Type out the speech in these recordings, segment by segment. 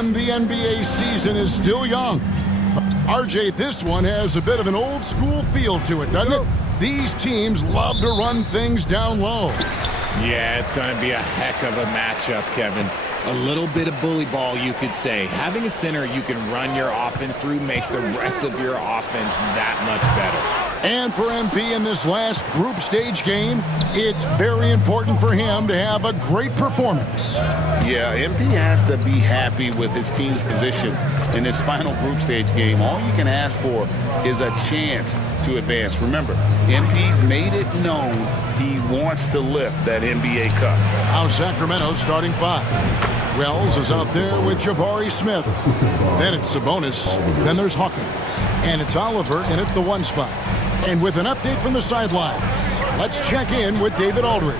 And the NBA season is still young. RJ, this one has a bit of an old school feel to it, doesn't it? These teams love to run things down low. Yeah, it's going to be a heck of a matchup, Kevin. A little bit of bully ball, you could say. Having a center you can run your offense through makes the rest of your offense that much better. And for MP in this last group stage game, it's very important for him to have a great performance. Yeah, MP has to be happy with his team's position in this final group stage game. All you can ask for is a chance to advance. Remember, MP's made it known he wants to lift that NBA Cup. Now Sacramento starting five. Wells is out there with Jabari Smith. Then it's Sabonis. Then there's Hawkins. And it's Oliver in at the one spot. And with an update from the sidelines, let's check in with David Aldridge.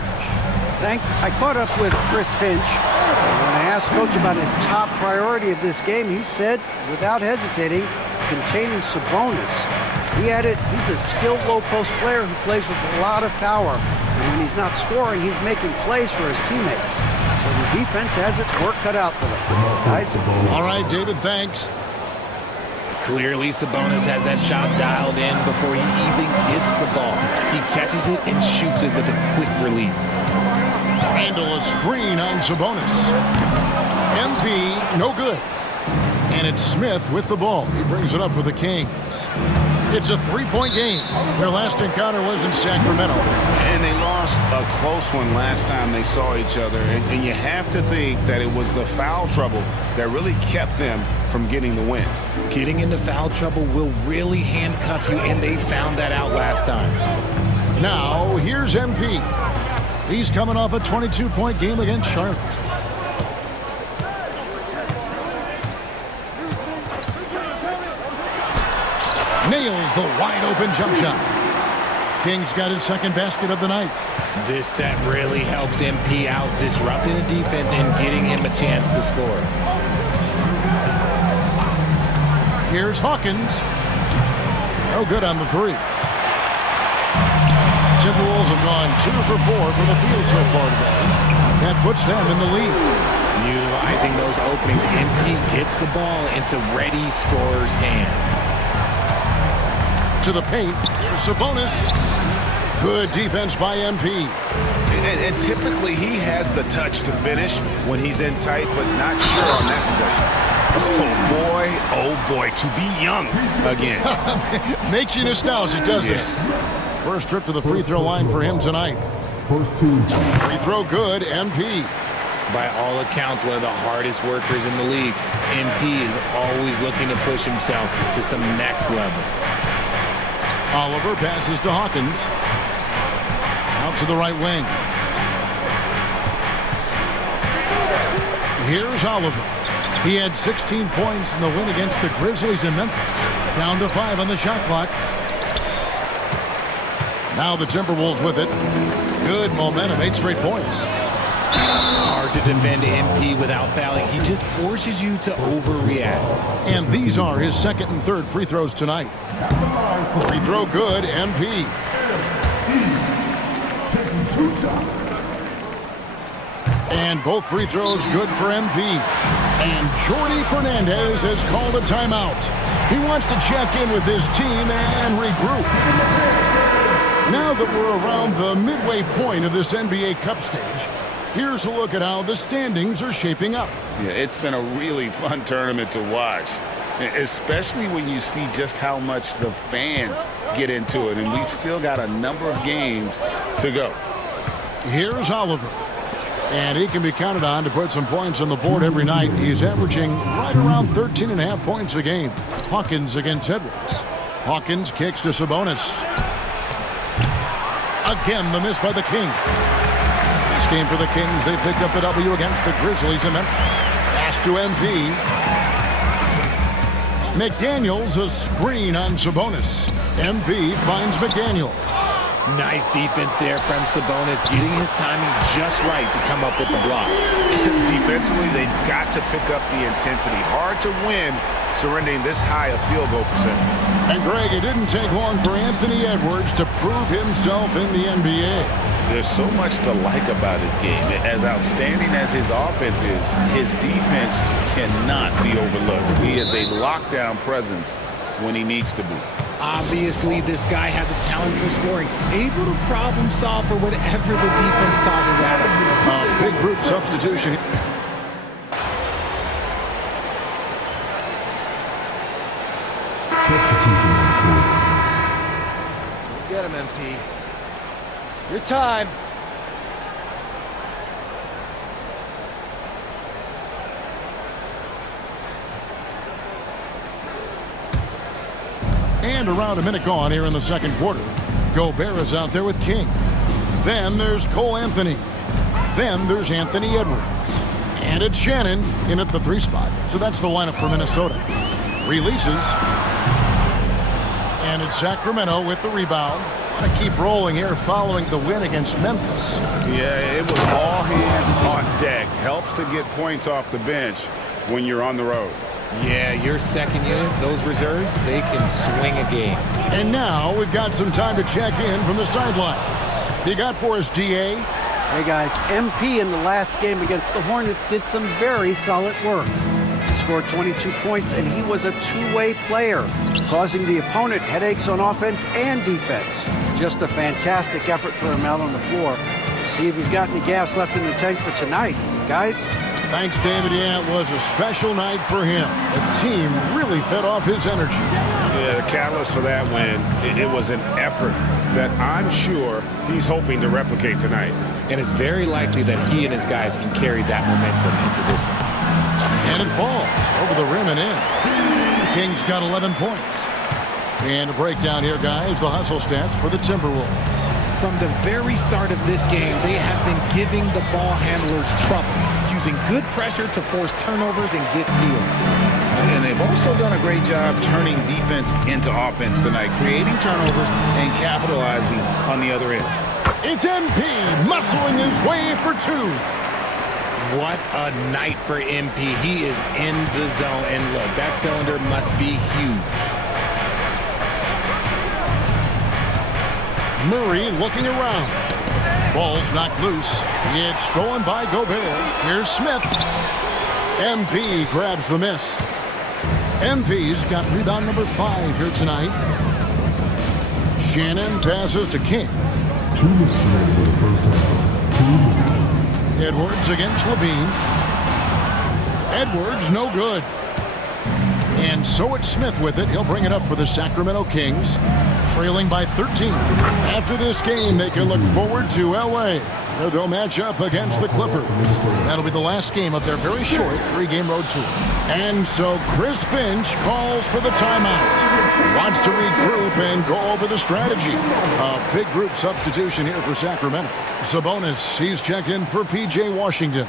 Thanks. I caught up with Chris Finch. When I asked Coach about his top priority of this game, he said, without hesitating, containing Sabonis. He added, he's a skilled low-post player who plays with a lot of power. And when he's not scoring, he's making plays for his teammates. So the defense has its work cut out for them. Guys? All right, David, thanks. Clearly, Sabonis has that shot dialed in before he even gets the ball. He catches it and shoots it with a quick release. Handle a screen on Sabonis. MP, no good. And it's Smith with the ball. He brings it up with the Kings. It's a three-point game. Their last encounter was in Sacramento. And they lost a close one last time they saw each other. And you have to think that it was the foul trouble that really kept them from getting the win. Getting into foul trouble will really handcuff you, and they found that out last time. Now, here's MP. He's coming off a 22-point game against Charlotte. Nails the wide-open jump shot. Kings got his second basket of the night. This set really helps MP out, disrupting the defense and getting him a chance to score. Here's Hawkins. No good on the three. Timbervoles have gone 2 for 4 from the field so far today. That puts them in the lead. Utilizing those openings, MP gets the ball into ready scorers' hands. To the paint. Here's Sabonis. Good defense by MP. And typically he has the touch to finish when he's in tight, but not sure on that possession. Oh boy, to be young again. Makes you nostalgic, doesn't it? First trip to the free throw line for him tonight. Free throw good, MP. By all accounts, one of the hardest workers in the league. MP is always looking to push himself to some next level. Oliver passes to Hawkins. Out to the right wing. Here's Oliver. He had 16 points in the win against the Grizzlies in Memphis. Down to 5 on the shot clock. Now the Timberwolves with it. Good momentum, 8 straight points. Hard to defend MP without fouling. He just forces you to overreact. And these are his second and third free throws tonight. Free throw good, MP. And both free throws good for MP. And Jordi Fernandez has called a timeout. He wants to check in with his team and regroup. Now that we're around the midway point of this NBA Cup stage, here's a look at how the standings are shaping up. Yeah, it's been a really fun tournament to watch, especially when you see just how much the fans get into it, and we've still got a number of games to go. Here's Oliver, and he can be counted on to put some points on the board every night. He's averaging right around 13.5 points a game. Hawkins against Edwards. Hawkins kicks to Sabonis. Again, the miss by the Kings. Last game for the Kings, they picked up the W against the Grizzlies in Memphis. Pass to MP. McDaniels, a screen on Sabonis. MP finds McDaniels. Nice defense there from Sabonis, getting his timing just right to come up with the block. Defensively, they've got to pick up the intensity. Hard to win surrendering this high a field goal percentage. And Greg, it didn't take long for Anthony Edwards to prove himself in the NBA. There's so much to like about his game. As outstanding as his offense is, his defense cannot be overlooked. He is a lockdown presence when he needs to be. Obviously, this guy has a talent for scoring, able to problem solve for whatever the defense tosses at him. Big group substitution. Get him, MP. Your time. And around a minute gone here in the second quarter. Gobert is out there with King. Then there's Cole Anthony. Then there's Anthony Edwards. And it's Shannon in at the 3 spot. So that's the lineup for Minnesota. Releases. And it's Sacramento with the rebound. Want to keep rolling here following the win against Memphis. Yeah, it was all hands on deck. Helps to get points off the bench when you're on the road. Yeah, your second unit, those reserves, they can swing a game. And now we've got some time to check in from the sidelines. You got for us, DA? Hey guys, MP in the last game against the Hornets did some very solid work. He scored 22 points and he was a two-way player, causing the opponent headaches on offense and defense. Just a fantastic effort for him out on the floor. See if he's got any gas left in the tank for tonight. Guys? Thanks, David. Yeah, it was a special night for him. The team really fed off his energy. Yeah, the catalyst for that win, it was an effort that I'm sure he's hoping to replicate tonight. And it's very likely that he and his guys can carry that momentum into this one. And it falls over the rim and in. The Kings got 11 points. And a breakdown here, guys, the hustle stats for the Timberwolves. From the very start of this game, they have been giving the ball handlers trouble, using good pressure to force turnovers and get steals. And they've also done a great job turning defense into offense tonight, creating turnovers and capitalizing on the other end. It's MP muscling his way for 2. What a night for MP. He is in the zone. And look, that cylinder must be huge. Murray looking around. Ball's knocked loose. It's stolen by Gobert. Here's Smith. MP grabs the miss. MP's got rebound number 5 here tonight. Shannon passes to King. Edwards against Levine. Edwards no good. And so it's Smith with it. He'll bring it up for the Sacramento Kings, trailing by 13. After this game, they can look forward to L.A., where they'll match up against the Clippers. That'll be the last game of their very short 3-game road tour. And so Chris Finch calls for the timeout. Wants to regroup and go over the strategy. A big group substitution here for Sacramento. Sabonis, he's checked in for P.J. Washington.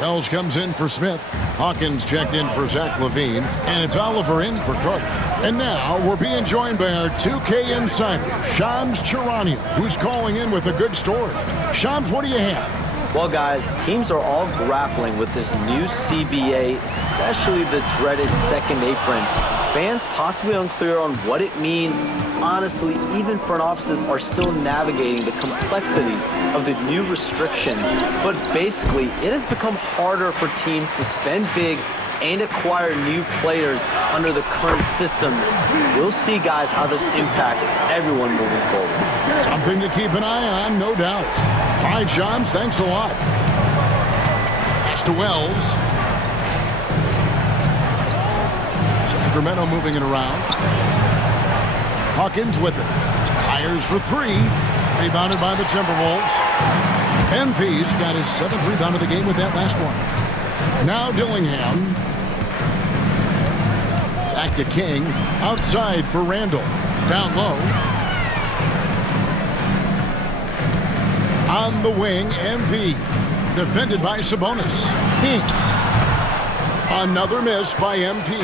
Wells comes in for Smith. Hawkins checked in for Zach LaVine. And it's Oliver in for Carter. And now we're being joined by our 2K insider, Shams Charania, who's calling in with a good story. Shams, what do you have? Well, guys, teams are all grappling with this new CBA, especially the dreaded second apron. Fans possibly unclear on what it means. Honestly, even front offices are still navigating the complexities of the new restrictions. But basically, it has become harder for teams to spend big and acquire new players under the current systems. We'll see, guys, how this impacts everyone moving forward. Something to keep an eye on, no doubt. All right, Shams, thanks a lot. Pass to Wells. Sacramento moving it around. Hawkins with it. Fires for 3. Rebounded by the Timberwolves. MP's got his 7th rebound of the game with that last one. Now Dillingham. Back to King. Outside for Randall. Down low. On the wing, MP. Defended by Sabonis. King. Another miss by MP.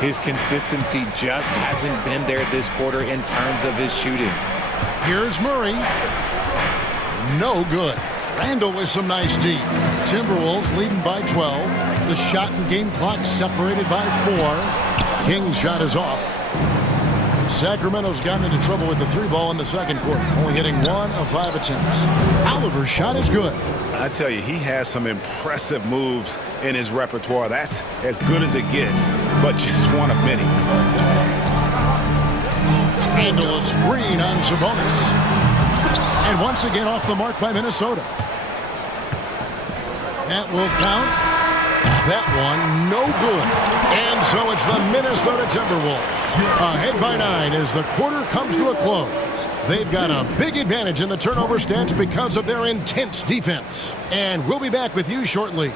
His consistency just hasn't been there this quarter in terms of his shooting. Here's Murray. No good. Randall with some nice D. Timberwolves leading by 12. The shot and game clock separated by 4. King's shot is off. Sacramento's gotten into trouble with the 3-ball in the second quarter, only hitting 1 of 5 attempts. Oliver's shot is good. I tell you, he has some impressive moves in his repertoire. That's as good as it gets, but just one of many. Handle a screen on Sabonis. And once again off the mark by Minnesota. That will count. That one, no good. And so it's the Minnesota Timberwolves ahead by 9 as the quarter comes to a close. They've got a big advantage in the turnover stats because of their intense defense. And we'll be back with you shortly.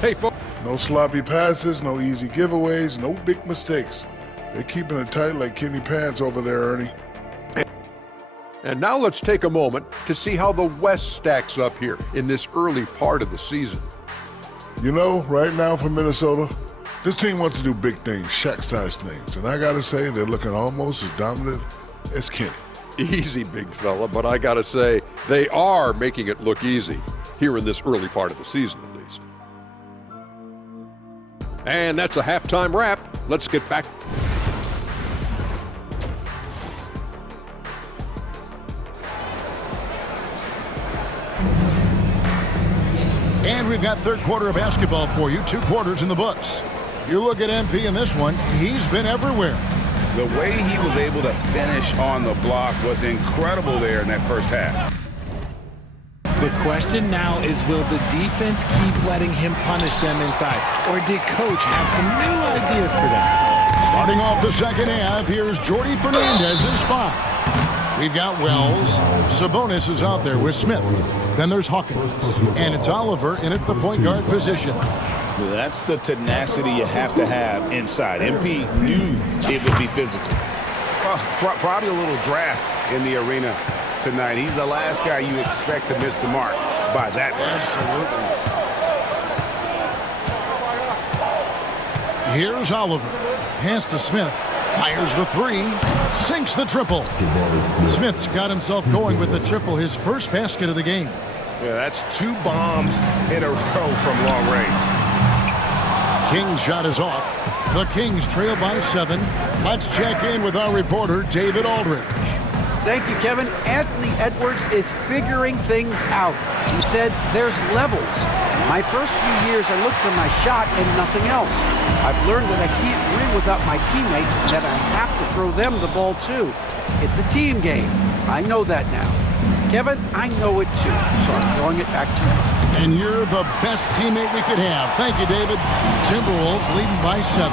Hey, folks. No sloppy passes, no easy giveaways, no big mistakes. They're keeping it tight like Kenny Pants over there, Ernie. And now let's take a moment to see how the West stacks up here in this early part of the season. You know, right now for Minnesota, this team wants to do big things, Shaq-sized things. And I got to say, they're looking almost as dominant as Kenny. Easy, big fella, but I got to say, they are making it look easy here in this early part of the season, at least. And that's a halftime wrap. Let's get back. And we've got third quarter of basketball for you, 2 quarters in the books. You look at MP in this one, he's been everywhere. The way he was able to finish on the block was incredible there in that first half. The question now is, will the defense keep letting him punish them inside? Or did Coach have some new ideas for them? Starting off the second half, here's Jordy Fernandez's 5. We've got Wells. Sabonis is out there with Smith. Then there's Hawkins. And it's Oliver in at the point guard position. That's the tenacity you have to have inside. MP knew it would be physical. Probably a little draft in the arena tonight. He's the last guy you expect to miss the mark by that much. Absolutely. Here's Oliver. Pass to Smith. Fires the 3. Sinks the triple. Smith's got himself going with the triple, his first basket of the game. Yeah, that's 2 bombs in a row from long range. King's shot is off. The Kings trail by 7. Let's check in with our reporter, David Aldridge. Thank you, Kevin. Anthony Edwards is figuring things out. He said there's levels. My first few years, I looked for my shot and nothing else. I've learned that I can't win without my teammates and that I have to throw them the ball too. It's a team game. I know that now. Kevin, I know it too, so I'm throwing it back to you. And you're the best teammate we could have. Thank you, David. Timberwolves leading by 7.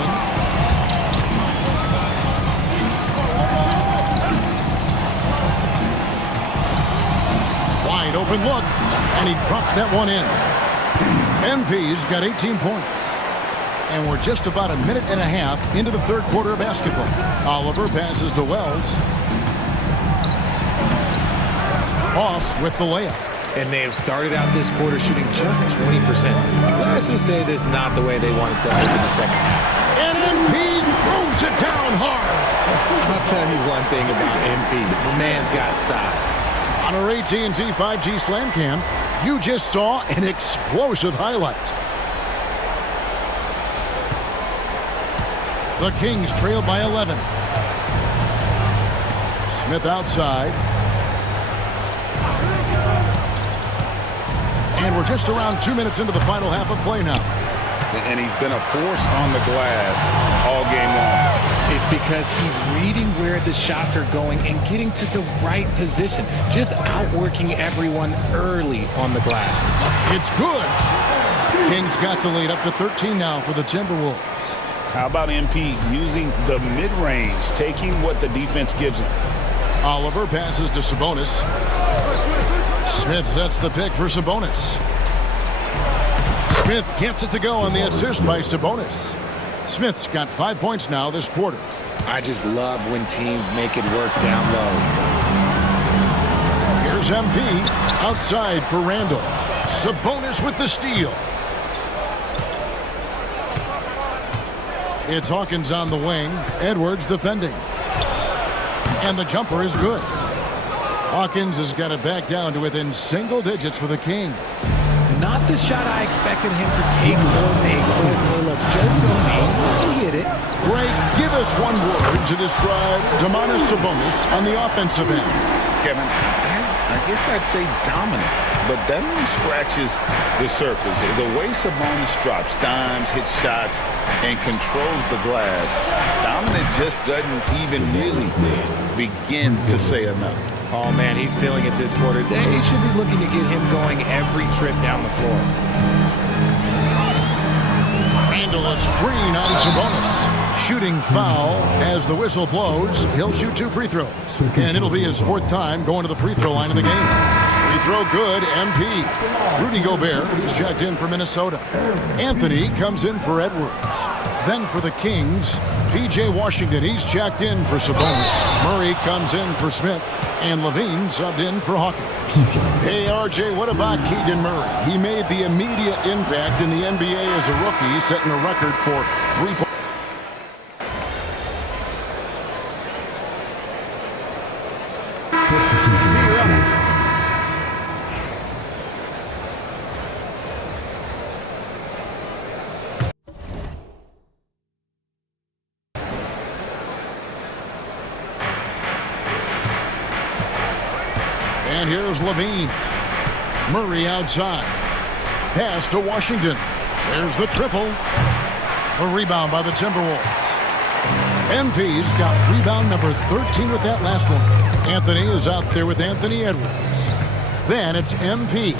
Wide open look, and he drops that one in. MP's got 18 points. And we're just about a minute and a half into the third quarter of basketball. Oliver passes to Wells. Off with the layup. And they have started out this quarter shooting just 20%. Let's just say this is not the way they wanted to open the second half. And MP throws it down hard. I'll tell you one thing about MP. The man's got style. On our AT&T 5G Slam Cam, you just saw an explosive highlight. The Kings trail by 11. Smith outside. And we're just around 2 minutes into the final half of play now. And he's been a force on the glass all game long. It's because he's reading where the shots are going and getting to the right position. Just outworking everyone early on the glass. It's good. Kings got the lead up to 13 now for the Timberwolves. How about MP using the mid-range, taking what the defense gives him? Oliver passes to Sabonis. Smith sets the pick for Sabonis. Smith gets it to go on the assist by Sabonis. Smith's got 5 points now this quarter. I just love when teams make it work down low. Here's MP outside for Randall. Sabonis with the steal. It's Hawkins on the wing. Edwards defending. And the jumper is good. Hawkins has got it back down to within single digits with the Kings. Not the shot I expected him to take or make, but hey, look, joke's on me. He hit it. Greg, give us one word to describe Domantas Sabonis on the offensive end. Kevin, I guess I'd say dominant, but that one scratches the surface. The way Sabonis drops dimes, hits shots, and controls the glass, dominant just doesn't even really begin to say enough. Oh, man, he's feeling it this quarter. They should be looking to get him going every trip down the floor. Handle a screen on Sabonis. Shooting foul as the whistle blows. He'll shoot 2 free throws. And it'll be his 4th time going to the free throw line in the game. Free throw good, MP. Rudy Gobert, who's checked in for Minnesota. Anthony comes in for Edwards. Then for the Kings, P.J. Washington, he's checked in for Sabonis. Murray comes in for Smith. And Levine subbed in for Hawkins. Hey, RJ, what about Keegan Murray? He made the immediate impact in the NBA as a rookie, setting a record for 3 points. And here's Levine. Murray outside. Pass to Washington. There's the triple. A rebound by the Timberwolves. MP's got rebound number 13 with that last one. Anthony is out there with Anthony Edwards. Then it's MP.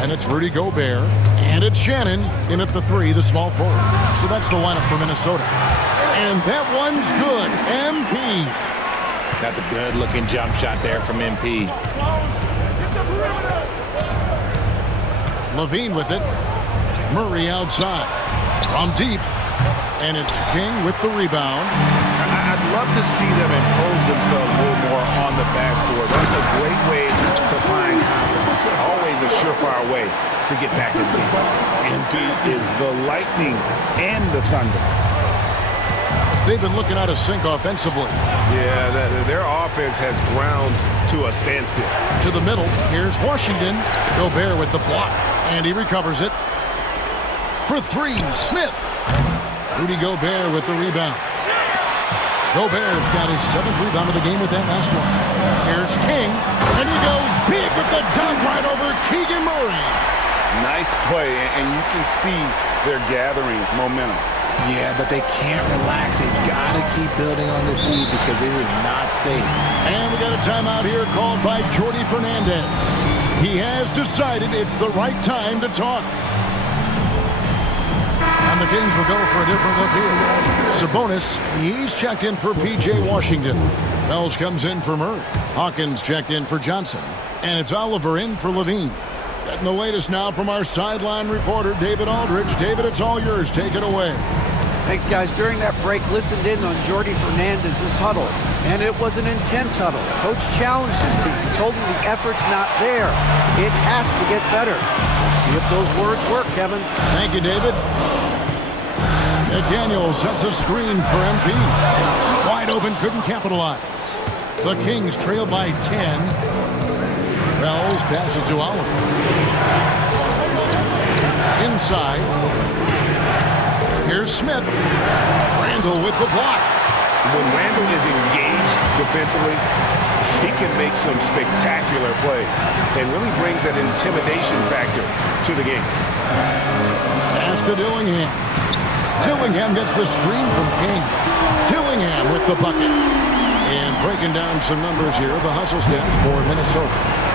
And it's Rudy Gobert. And it's Shannon in at the 3, the small forward. So that's the lineup for Minnesota. And that one's good. MP. That's a good-looking jump shot there from MP. Levine with it. Murray outside. From deep. And it's King with the rebound. I'd love to see them impose themselves a little more on the backboard. That's a great way to find confidence. Always a surefire way to get back in the game. MP is the lightning and the thunder. They've been looking out of sync offensively. Yeah, their offense has ground to a standstill. To the middle, here's Washington. Gobert with the block, and he recovers it. For 3, Smith. Rudy Gobert with the rebound. Gobert's got his 7th rebound of the game with that last one. Here's King, and he goes big with the dunk right over Keegan Murray. Nice play, and you can see they're gathering momentum. Yeah, but they can't relax. They've got to keep building on this lead because it is not safe. And we got a timeout here called by Jordy Fernandez. He has decided it's the right time to talk. And the Kings will go for a different look here. Sabonis, he's checked in for P.J. Washington. Wells comes in for Murray. Hawkins checked in for Johnson. And it's Oliver in for Levine. Getting the latest now from our sideline reporter, David Aldridge. David, it's all yours. Take it away. Thanks, guys. During that break, listened in on Jordy Fernandez's huddle, and it was an intense huddle. Coach challenged his team. He told them the effort's not there. It has to get better. We'll see if those words work, Kevin. Thank you, David. McDaniel sets a screen for MP. Wide open, couldn't capitalize. The Kings trail by 10. Wells passes to Oliver. Inside. Here's Smith. Randall with the block. When Randall is engaged defensively, he can make some spectacular plays and really brings that intimidation factor to the game. Pass to Dillingham. Dillingham gets the screen from King. Dillingham with the bucket. And breaking down some numbers here, the hustle stats for Minnesota.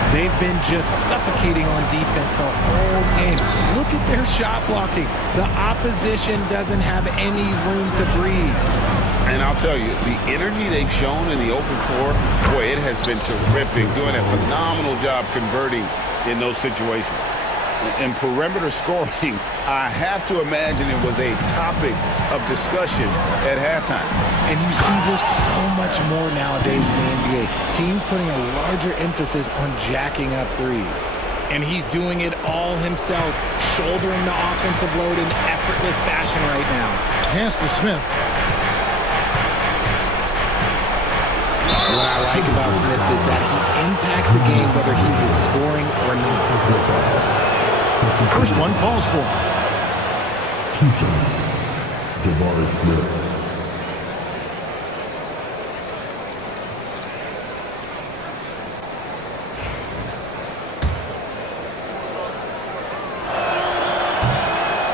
They've been just suffocating on defense the whole game. Look at their shot blocking. The opposition doesn't have any room to breathe. And I'll tell you, the energy they've shown in the open floor, boy, it has been terrific. Doing a phenomenal job converting in those situations. In perimeter scoring, I have to imagine it was a topic of discussion at halftime. And you see this so much more nowadays in the NBA. Teams putting a larger emphasis on jacking up threes. And he's doing it all himself, shouldering the offensive load in effortless fashion right now. Pass to Smith. What I like about Smith is that he impacts the game whether he is scoring or not. First one falls for him. 2 shots. Jabari Smith.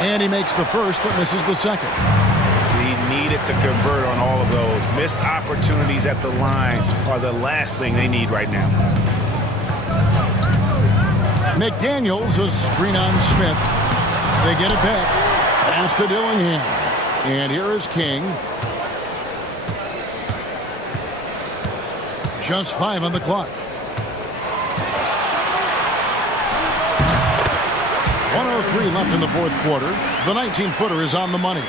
And he makes the first, but misses the second. He needed to convert on all of those. Missed opportunities at the line are the last thing they need right now. McDaniels, a screen on Smith. They get it back. Pass to Dillingham. And here is King. Just 5 on the clock. 1:03 left in the fourth quarter. The 19-footer is on the money.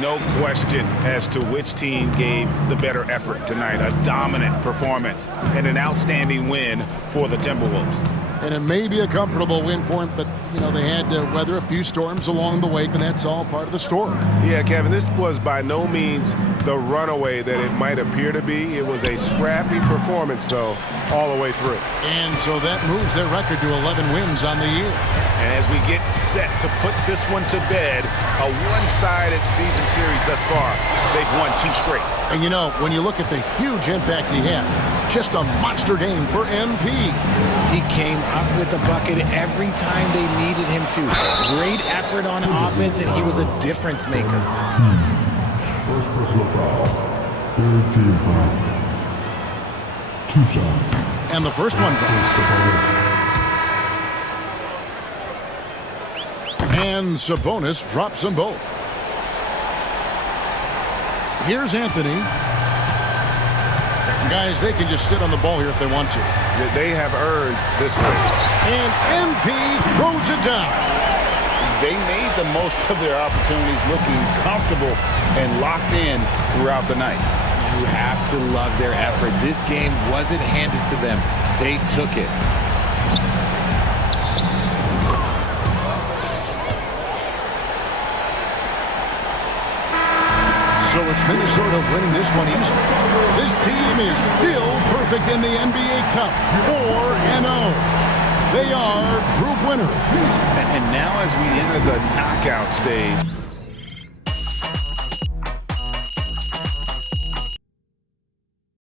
No question as to which team gave the better effort tonight. A dominant performance and an outstanding win for the Timberwolves. And it may be a comfortable win for him, but, you know, they had to weather a few storms along the way, but that's all part of the story. Yeah, Kevin, this was by no means the runaway that it might appear to be. It was a scrappy performance, though, all the way through. And so that moves their record to 11 wins on the year. And as we get set to put this one to bed, a one-sided season series thus far, they've won 2 straight. And, you know, when you look at the huge impact he had, just a monster game for MP. He came up with a bucket every time they needed him to. Great effort on offense, and he was a difference maker. First personal foul. Third team foul. 2 shots. And the first one drops. And Sabonis drops them both. Here's Anthony. Guys, they can just sit on the ball here if they want to. They have earned this win. And MP throws it down. They made the most of their opportunities, looking comfortable and locked in throughout the night. You have to love their effort. This game wasn't handed to them. They took it. So it's Minnesota winning this one easily. This team is still perfect in the NBA Cup, 4-0. They are group winners. And now as we enter the knockout stage,